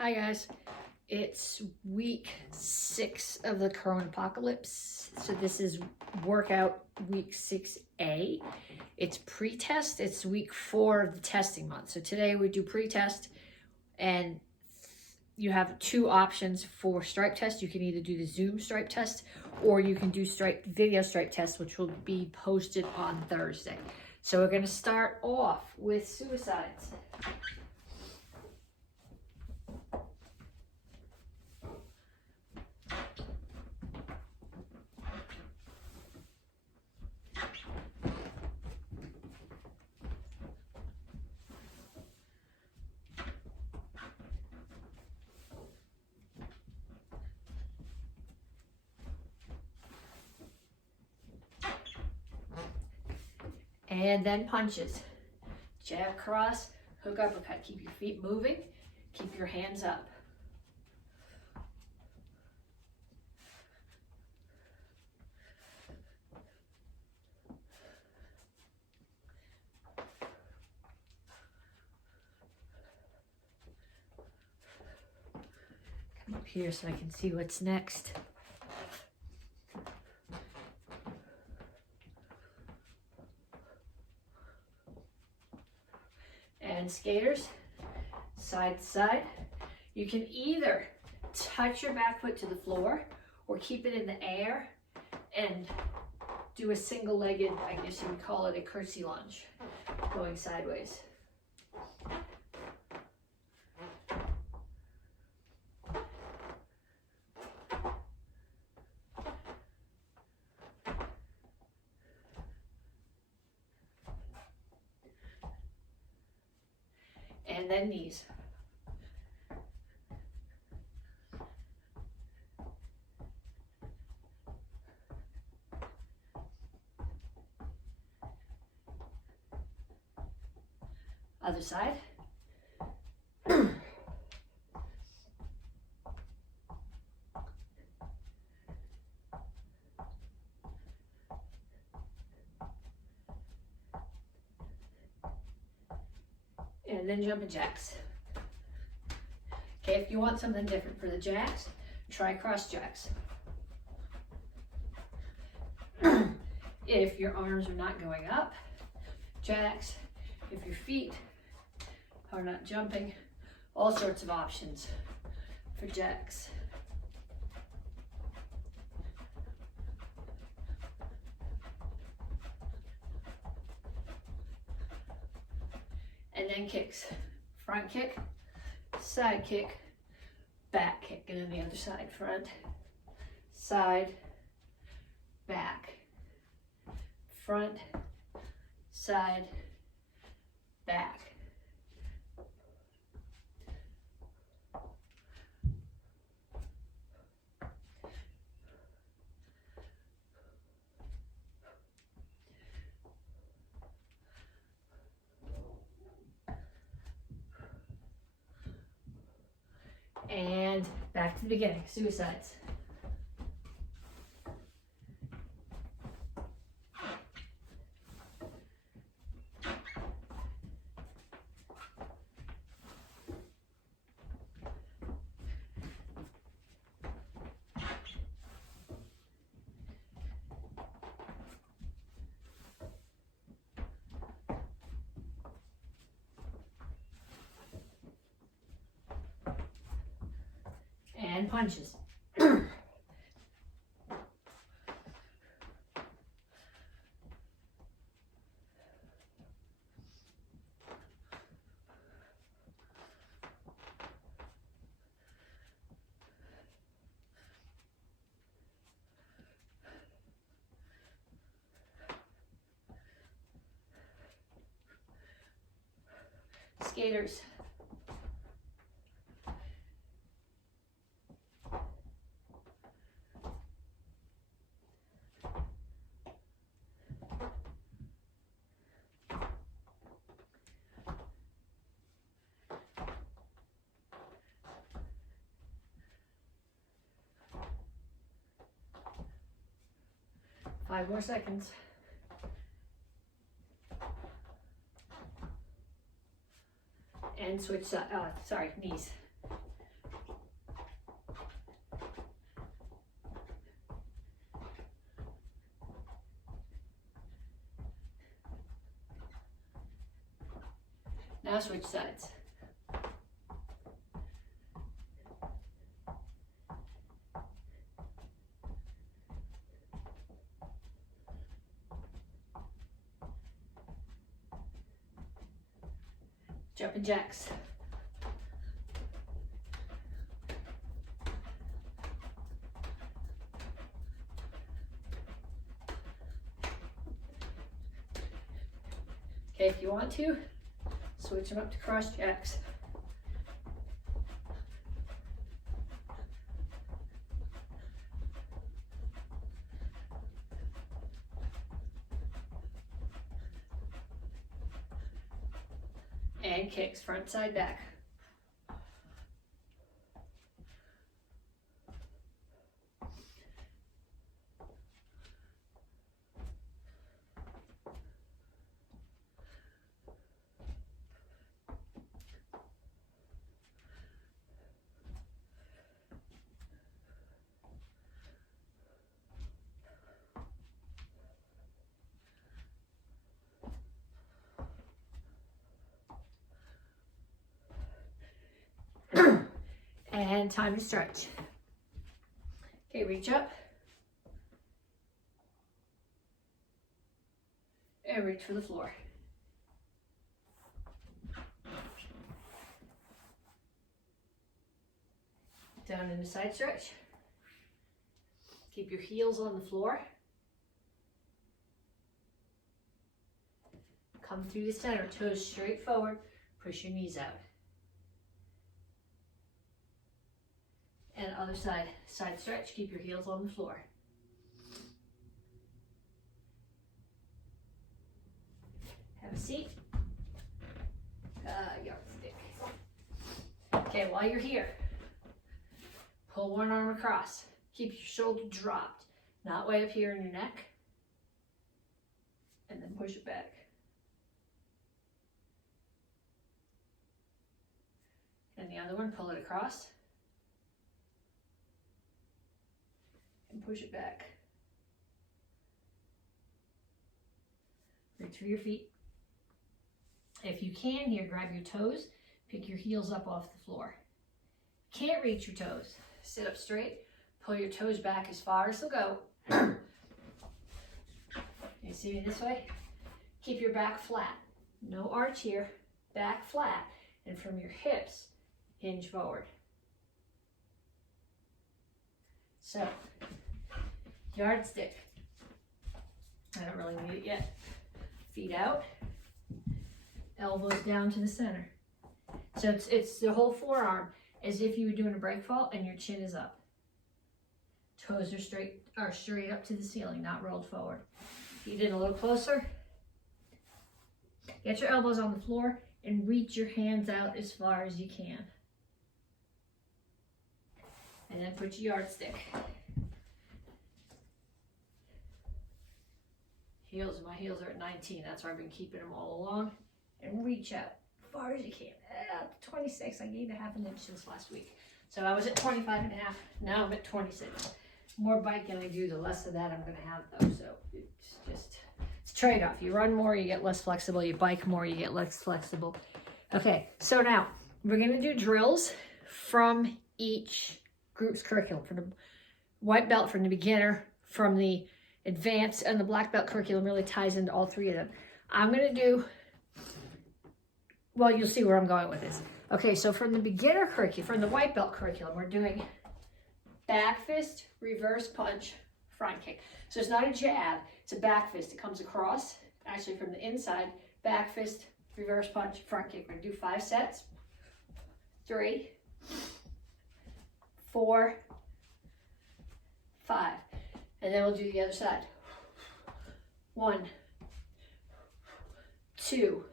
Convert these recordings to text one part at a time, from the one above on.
Hi guys, it's week 6 of the Corona Apocalypse. So this is workout week 6A. It's pre-test, it's week 4 of the testing month. So today we do pre-test and you have 2 options for stripe test. You can either do the Zoom stripe test or you can do video stripe test, which will be posted on Thursday. So we're gonna start off with suicides. And then punches. Jab, cross, hook, uppercut. Keep your feet moving. Keep your hands up. Come up here so I can see what's next. And skaters, side to side. You can either touch your back foot to the floor or keep it in the air and do a single-legged, I guess you would call it a curtsy lunge, going sideways. And then knees. Other side. And then jumping jacks. Okay, if you want something different for the jacks, try cross jacks. If your arms are not going up, jacks. If your feet are not jumping, all sorts of options for jacks. And then kicks. Front kick, side kick, back kick, and then the other side. Front, side, back. Front, side, back. And back to the beginning, suicides. And punches. Skaters. Five more seconds. And switch, knees. Now switch sides. Jumping jacks. Okay, if you want to, switch them up to cross jacks. And kicks, front, side, back. And time to stretch. Okay, reach up. And reach for the floor. Down into side stretch. Keep your heels on the floor. Come through the center, toes straight forward, push your knees out. And other side, side stretch, keep your heels on the floor. Have a seat. Yardstick. Okay, while you're here, pull one arm across. Keep your shoulder dropped, not way up here in your neck. And then push it back. And the other one, pull it across. And push it back. Reach for your feet. If you can here, grab your toes, pick your heels up off the floor. Can't reach your toes, sit up straight, pull your toes back as far as they'll go. You see me this way? Keep your back flat. No arch here, back flat. And from your hips, hinge forward. So, yardstick. I don't really need it yet. Feet out, elbows down to the center. So it's the whole forearm as if you were doing a break fall and your chin is up. Toes are straight up to the ceiling, not rolled forward. Feet in a little closer. Get your elbows on the floor and reach your hands out as far as you can. And then put your yardstick. Heels, my heels are at 19. That's where I've been keeping them all along. And reach out as far as you can. 26, I gained a half an inch since last week. So I was at 25 and a half. Now I'm at 26. More biking I do, the less of that I'm gonna have though. So it's a trade-off. You run more, you get less flexible. You bike more, you get less flexible. Okay, so now we're gonna do drills from each group's curriculum. From the white belt, from the beginner, from the advanced, and the black belt curriculum really ties into all three of them. I'm gonna do, well, you'll see where I'm going with this. Okay, so from the beginner curriculum, from the white belt curriculum, we're doing back fist, reverse punch, front kick. So it's not a jab, it's a back fist. It comes across, actually from the inside, back fist, reverse punch, front kick. We're gonna do 5 sets. 3, 4, 5. And then we'll do the other side. 1, 2,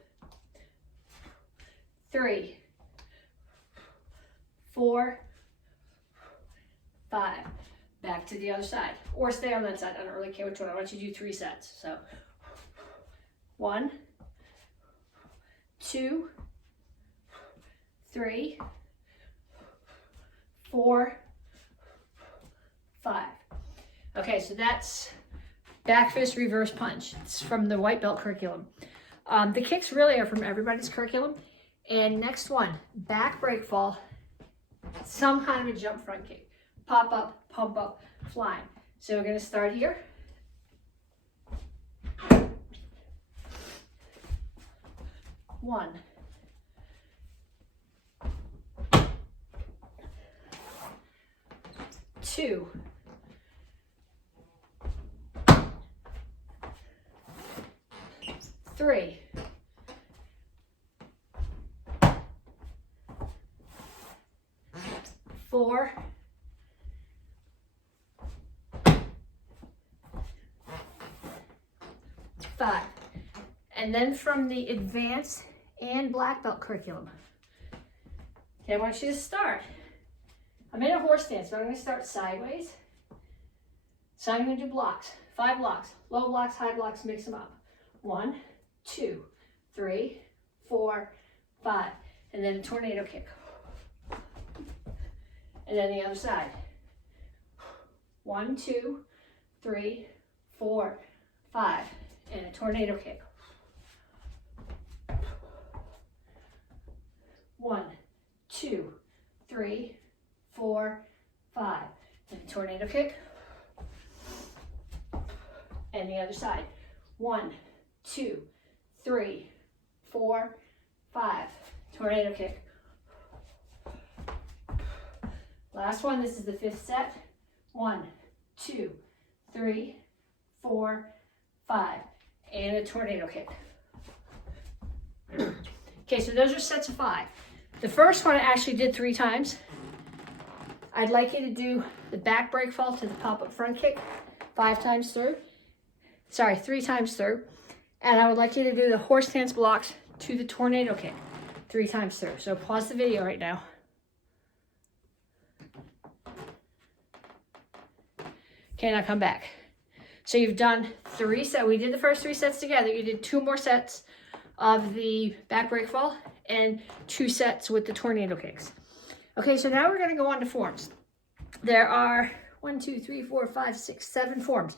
3, 4, 5. Back to the other side. Or stay on that side. I don't really care which one. I want you to do 3 sets. So 1, 2, 3, 4, 5. Okay, so that's back fist, reverse punch. It's from the white belt curriculum. The kicks really are from everybody's curriculum. And next one, back break fall, some kind of a jump front kick. Pop up, pump up, flying. So we're gonna start here. One. Two. Three. Four. Five. And then from the advanced and black belt curriculum. Okay, I want you to start. I'm in a horse stance, but I'm going to start sideways. So I'm going to do blocks, 5 blocks, low blocks, high blocks, mix them up. 1, 2, 3, 4, 5, and then a tornado kick. And then the other side. 1, 2, 3, 4, 5, and a tornado kick. 1, 2, 3, 4, 5, and a tornado kick. And the other side. 1, 2, 3, 4, 5, tornado kick. Last one, this is the 5th set. 1, 2, 3, 4, 5, and a tornado kick. Okay, so those are sets of 5. The first one I actually did 3 times. I'd like you to do the back break fall to the pop-up front kick 5 times through. Sorry, 3 times through. And I would like you to do the horse stance blocks to the tornado kick 3 times through. So pause the video right now. Okay, now come back. So you've done 3 sets. We did the first 3 sets together. You did 2 more sets of the back break fall and 2 sets with the tornado kicks. Okay, so now we're going to go on to forms. There are 1, 2, 3, 4, 5, 6, 7 forms.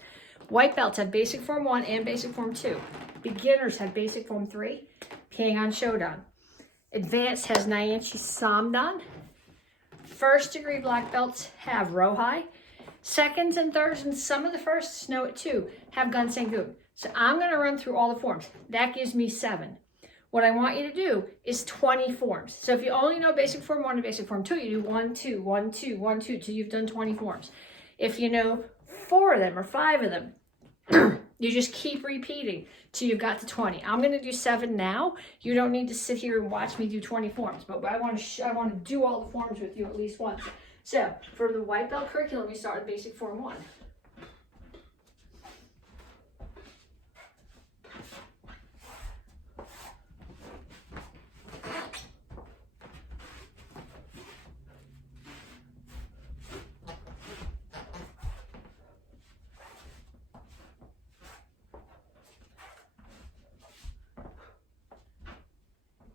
White belts have basic form 1 and basic form 2. Beginners have basic form 3, Petsching Shodan. Advanced has Nyanchi Samdan. First degree black belts have Rohai. Seconds and thirds and some of the firsts know it too, have Gun Sangun. So I'm going to run through all the forms. That gives me 7. What I want you to do is 20 forms. So if you only know basic form 1 and basic form 2, you do 1, 2, 1, 2, 1, 2, till you've done 20 forms. If you know 4 of them or 5 of them, you just keep repeating till you've got to 20. I'm going to do 7 now. You don't need to sit here and watch me do 20 forms, but I want to do all the forms with you at least once. So for the white belt curriculum, we start with basic form 1.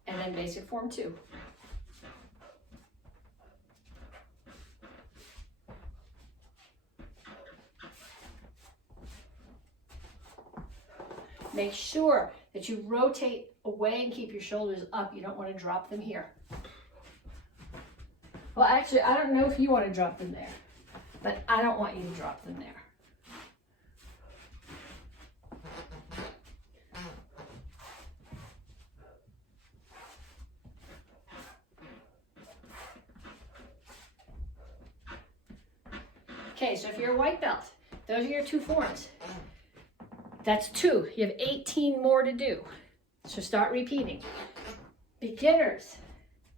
And then basic form 2. Make sure that you rotate away and keep your shoulders up. You don't want to drop them here. Well, actually, I don't know if you want to drop them there, but I don't want you to drop them there. Okay, so if you're a white belt, those are your 2 forms. That's 2. You have 18 more to do. So start repeating. Beginners,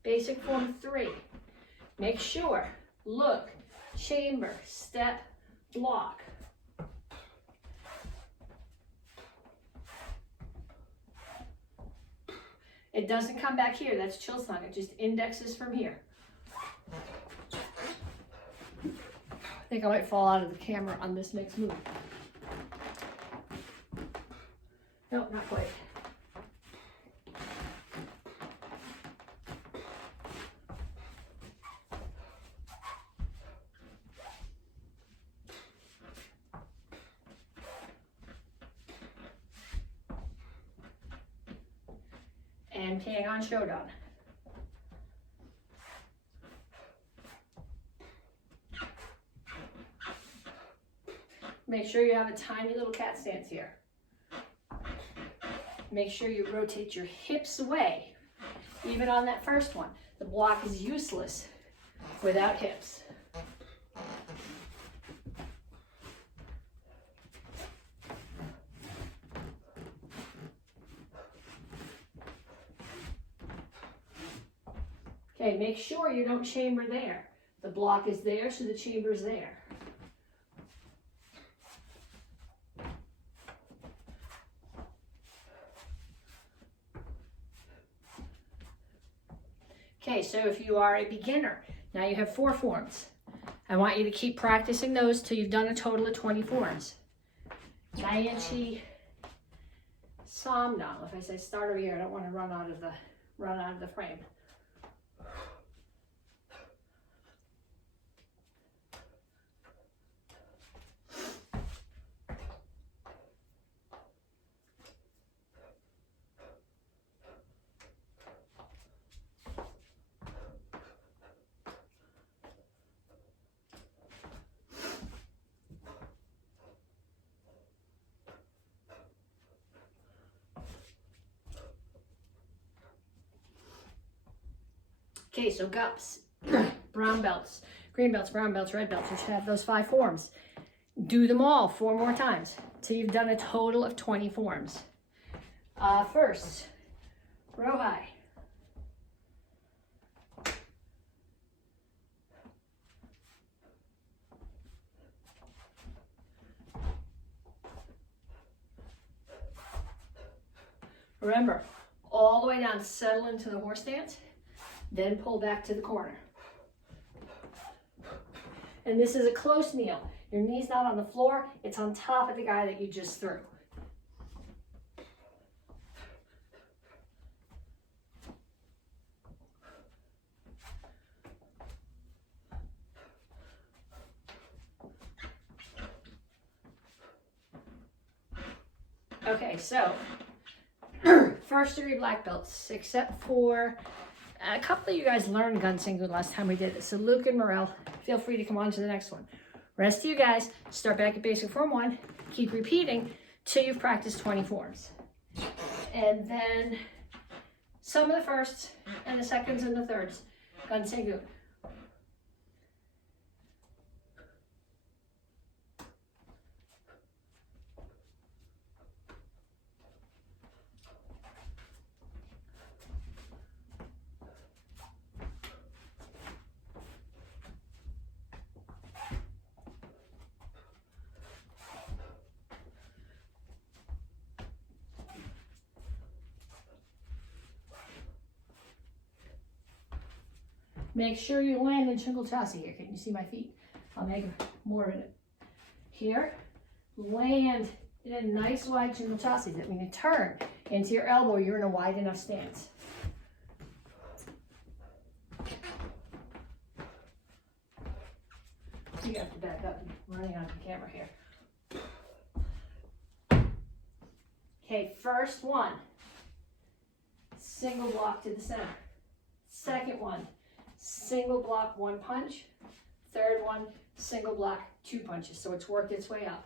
basic form 3. Make sure, look, chamber, step, block. It doesn't come back here. That's chill slung. It just indexes from here. I think I might fall out of the camera on this next move. No, not quite. And Petsching Shodan. Make sure you have a tiny little cat stance here. Make sure you rotate your hips away. Even on that first one, the block is useless without hips. Okay, make sure you don't chamber there. The block is there, so the chamber is there. Okay, so if you are a beginner, now you have 4 forms. I want you to keep practicing those till you've done a total of 20 forms. Nyanchi Samdam. If I say start over here, I don't want to run out of the frame. Okay, so GUPS, brown belts, green belts, brown belts, red belts. You should have those 5 forms. Do them all 4 more times till you've done a total of 20 forms. First, row high. Remember, all the way down, settle into the horse stance. Then pull back to the corner. And this is a close kneel. Your knee's not on the floor, it's on top of the guy that you just threw. Okay, so first degree black belts, except for a couple of you guys learned gun single last time we did it. So Luke and Morel, feel free to come on to the next one. Rest of you guys, start back at basic form 1. Keep repeating till you've practiced 20 forms. And then some of the firsts and the seconds and the thirds. Gun single. Make sure you land in shingle chassis here. Can you see my feet? I'll make more of it. Here, land in a nice wide shingle chassis. That when you turn into your elbow, you're in a wide enough stance. You have to back up. I'm running on the camera here. Okay, first one, single block to the center. Second one, single block 1 punch. Third one, single block 2 punches. So it's worked its way up.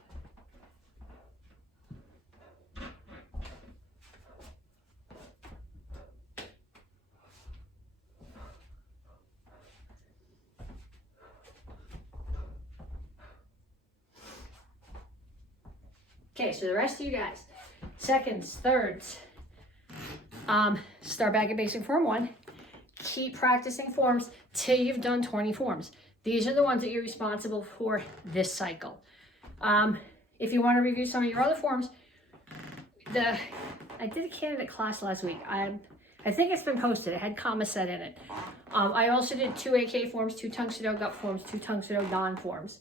Okay, so the rest of you guys, seconds, thirds, start back at basic form 1. Keep practicing forms till you've done 20 forms. These are the ones that you're responsible for this cycle. If you want to review some of your other forms, I did a candidate class last week. I think it's been posted. It had comma set in it. I also did 2 AK forms, 2 Tang Soo Do gut forms, 2 Tang Soo Do don forms,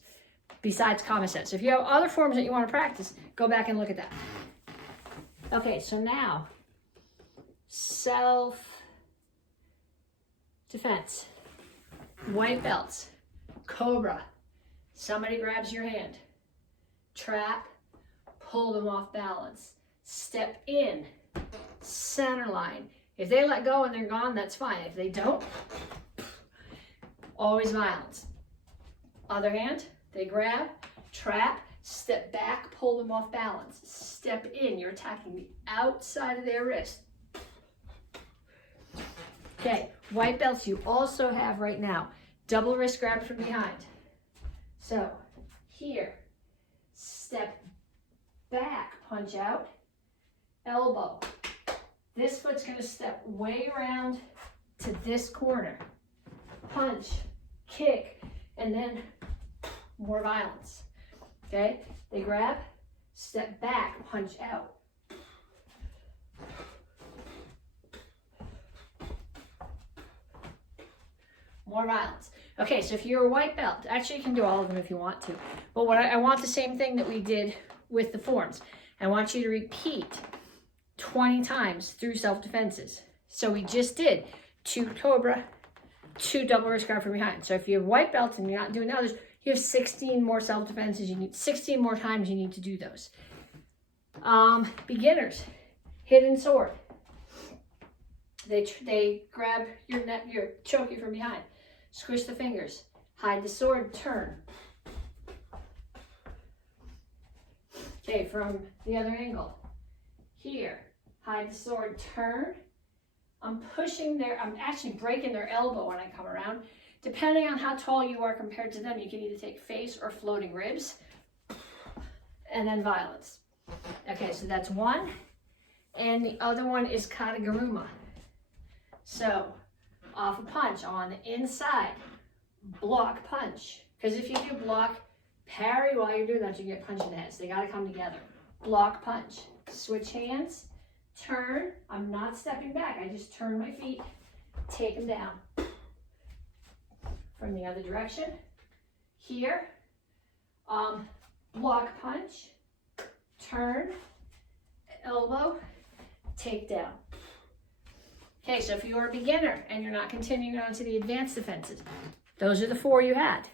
besides comma set. So if you have other forms that you want to practice, go back and look at that. Okay, so now, self-defense, white belts, cobra, somebody grabs your hand, trap, pull them off balance, step in, center line. If they let go and they're gone, that's fine. If they don't, always violence. Other hand, they grab, trap, Step back, pull them off balance. Step in, you're attacking the outside of their wrist. Okay, white belts you also have right now. Double wrist grab from behind. So here, step back, punch out, elbow. This foot's gonna step way around to this corner. Punch, kick, and then more violence. Okay, they grab, step back, punch out. More violence. Okay, so if you're a white belt, actually you can do all of them if you want to, but what I want the same thing that we did with the forms. I want you to repeat 20 times through self-defenses. So we just did 2 cobra, 2 double wrist grab from behind. So if you have white belts and you're not doing others, you have 16 more self-defenses. You need 16 more times you need to do those. Beginners, hidden sword. They grab your neck, choke you from behind. Squish the fingers, hide the sword, turn. Okay, from the other angle. Here, hide the sword, turn. I'm actually breaking their elbow when I come around. Depending on how tall you are compared to them, you can either take face or floating ribs. And then violence. Okay, so that's one. And the other one is kataguruma. So, off a punch on the inside, block punch. Because if you do block, parry while you're doing that, you get punched in the head. So they gotta come together. Block punch. Switch hands, turn. I'm not stepping back. I just turn my feet, take them down. From the other direction. Here, block punch, turn, elbow, take down. Okay, so if you're a beginner and you're not continuing on to the advanced defenses, those are the 4 you had.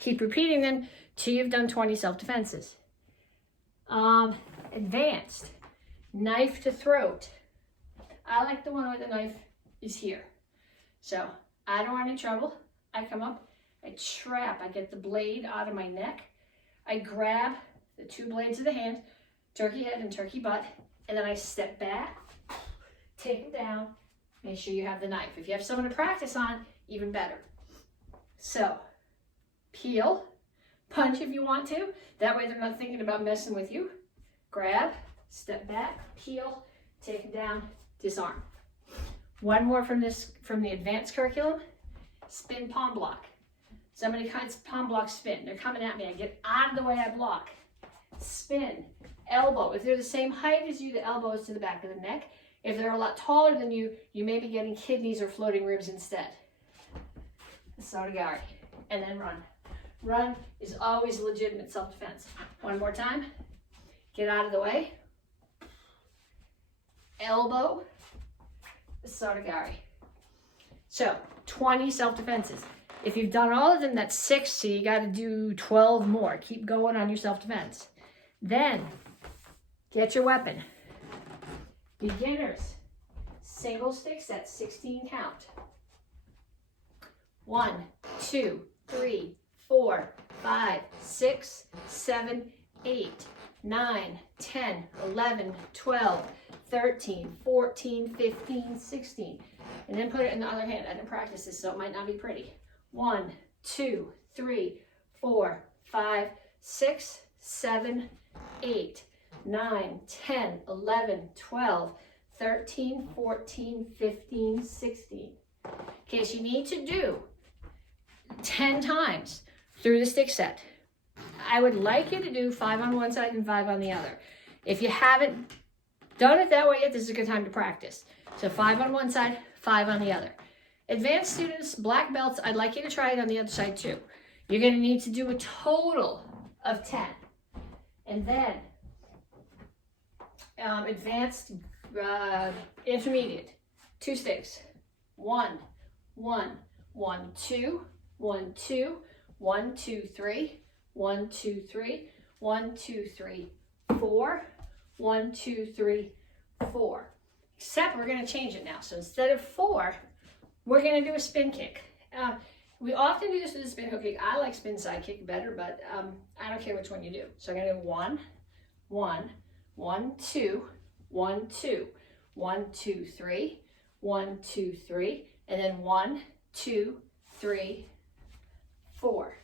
Keep repeating them till you've done 20 self-defenses. Advanced, knife to throat. I like the one where the knife is here. So I don't want any trouble. I come up, I trap, I get the blade out of my neck. I grab the 2 blades of the hand, turkey head and turkey butt, and then I step back, take them down, make sure you have the knife. If you have someone to practice on, even better. So, peel, punch if you want to. That way they're not thinking about messing with you. Grab, step back, peel, take them down, disarm. One more from the advanced curriculum. Spin palm block. Somebody kinds palm block spin. They're coming at me. I get out of the way, I block. Spin. Elbow. If they're the same height as you, the elbow is to the back of the neck. If they're a lot taller than you, you may be getting kidneys or floating ribs instead. Sarigari. And then run. Run is always legitimate self-defense. One more time. Get out of the way. Elbow. Sarigari. So, 20 self-defenses. If you've done all of them, that's 6, so you got to do 12 more. Keep going on your self-defense. Then, get your weapon. Beginners, single sticks, that's 16 count. 1, 2, 3, 4, 5, 6, 7, 8, 9, 10, 11, 12, 13, 14, 15, 16. And then put it in the other hand. I didn't practice this, so it might not be pretty. 1, 2, 3, 4, 5, 6, 7, 8, 9, 10, 11, 12, 13, 14, 15, 16. Okay, so you need to do 10 times through the stick set. I would like you to do 5 on one side and 5 on the other. If you haven't done it that way yet, this is a good time to practice. So 5 on one side, 5 on the other. Advanced students, black belts, I'd like you to try it on the other side too. You're going to need to do a total of 10. And then advanced, intermediate, 2 sticks. 1, 1, 1, 2, 1, 2, 1, 2, 3, 1, 2, 3, 1, 2, 3, 4, 1, 2, 3, 4. Except we're going to change it now. So instead of 4, we're going to do a spin kick. We often do this with the spin hook kick. I like spin side kick better, but I don't care which one you do. So I'm gonna do 1, 1, 1, 2, 1, 2, 1, 2, 3, 1, 2, 3, and then 1, 2, 3, 4.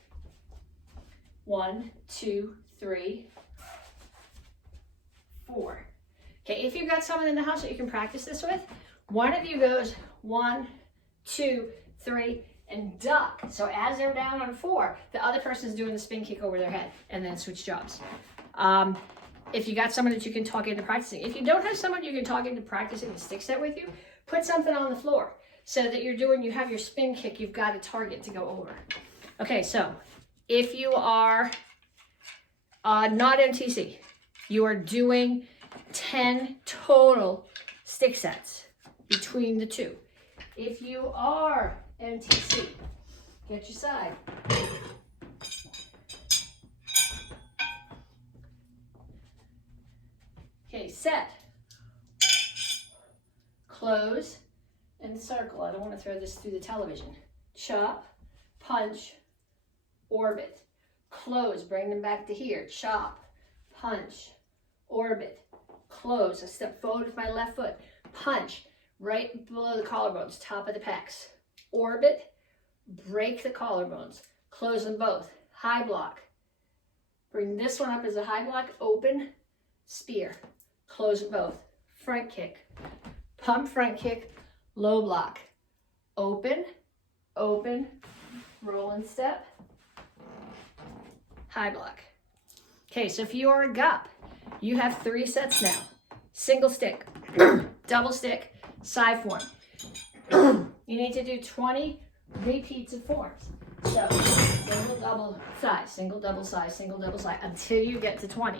1, 2, 3, 4. Okay, if you've got someone in the house that you can practice this with, one of you goes 1, 2, 3, and duck. So as they're down on 4, the other person's doing the spin kick over their head, and then switch jobs. If you got someone that you can talk into practicing. If you don't have someone you can talk into practicing the stick set with you, put something on the floor so that you have your spin kick, you've got a target to go over. Okay, so if you are not MTC, you are doing 10 total stick sets between the two. If you are MTC, get your side. Okay, set, close, and circle. I don't want to throw this through the television. Chop, punch, orbit, close, bring them back to here. Chop, punch, orbit, close. I step forward with my left foot, punch, right below the collarbones, top of the pecs. Orbit, break the collarbones, close them both. High block, bring this one up as a high block, open, spear, close them both. Front kick, pump front kick, low block, open, open, roll and step, high block. Okay, so if you are a gup, you have 3 sets now. Single stick, double stick, side form. You need to do 20 repeats of forms. So single, double, side, single, double, side, single, double, side, until you get to 20.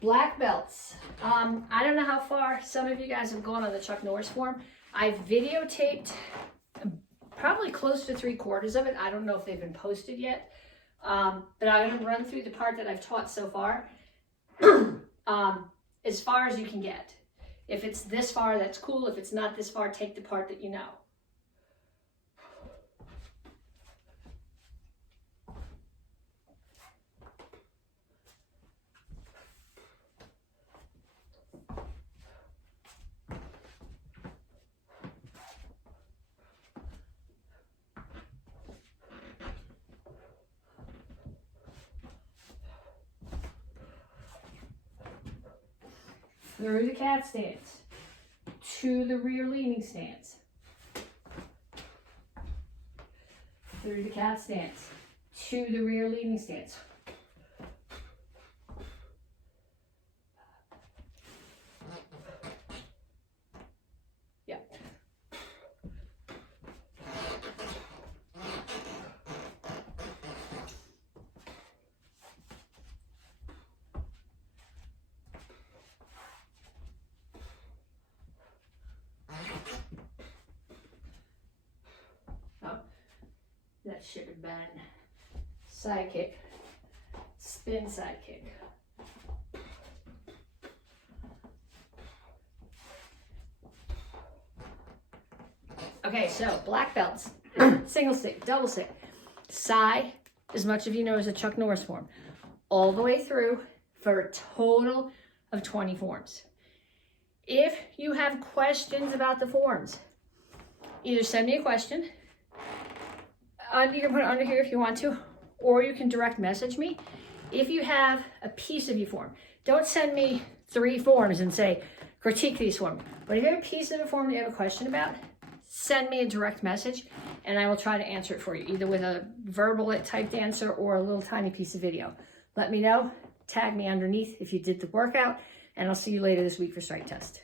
Black belts. I don't know how far some of you guys have gone on the Chuck Norris form. I've videotaped probably close to 3/4 of it. I don't know if they've been posted yet. But I'm going to run through the part that I've taught so far. As far as you can get. If it's this far, that's cool. If it's not this far, take the part that you know. Through the cat stance, to the rear leaning stance, through the cat stance, to the rear leaning stance. Yeah. That should have been side kick, spin side kick. Okay, so black belts, single stick, double stick, side, as much of you know as a Chuck Norris form, all the way through for a total of 20 forms. If you have questions about the forms, either send me a question. You can put it under here if you want to, or you can direct message me. If you have a piece of your form, don't send me 3 forms and say, critique these forms. But if you have a piece of a form that you have a question about, send me a direct message and I will try to answer it for you, either with a verbal typed answer or a little tiny piece of video. Let me know, tag me underneath if you did the workout, and I'll see you later this week for strength test.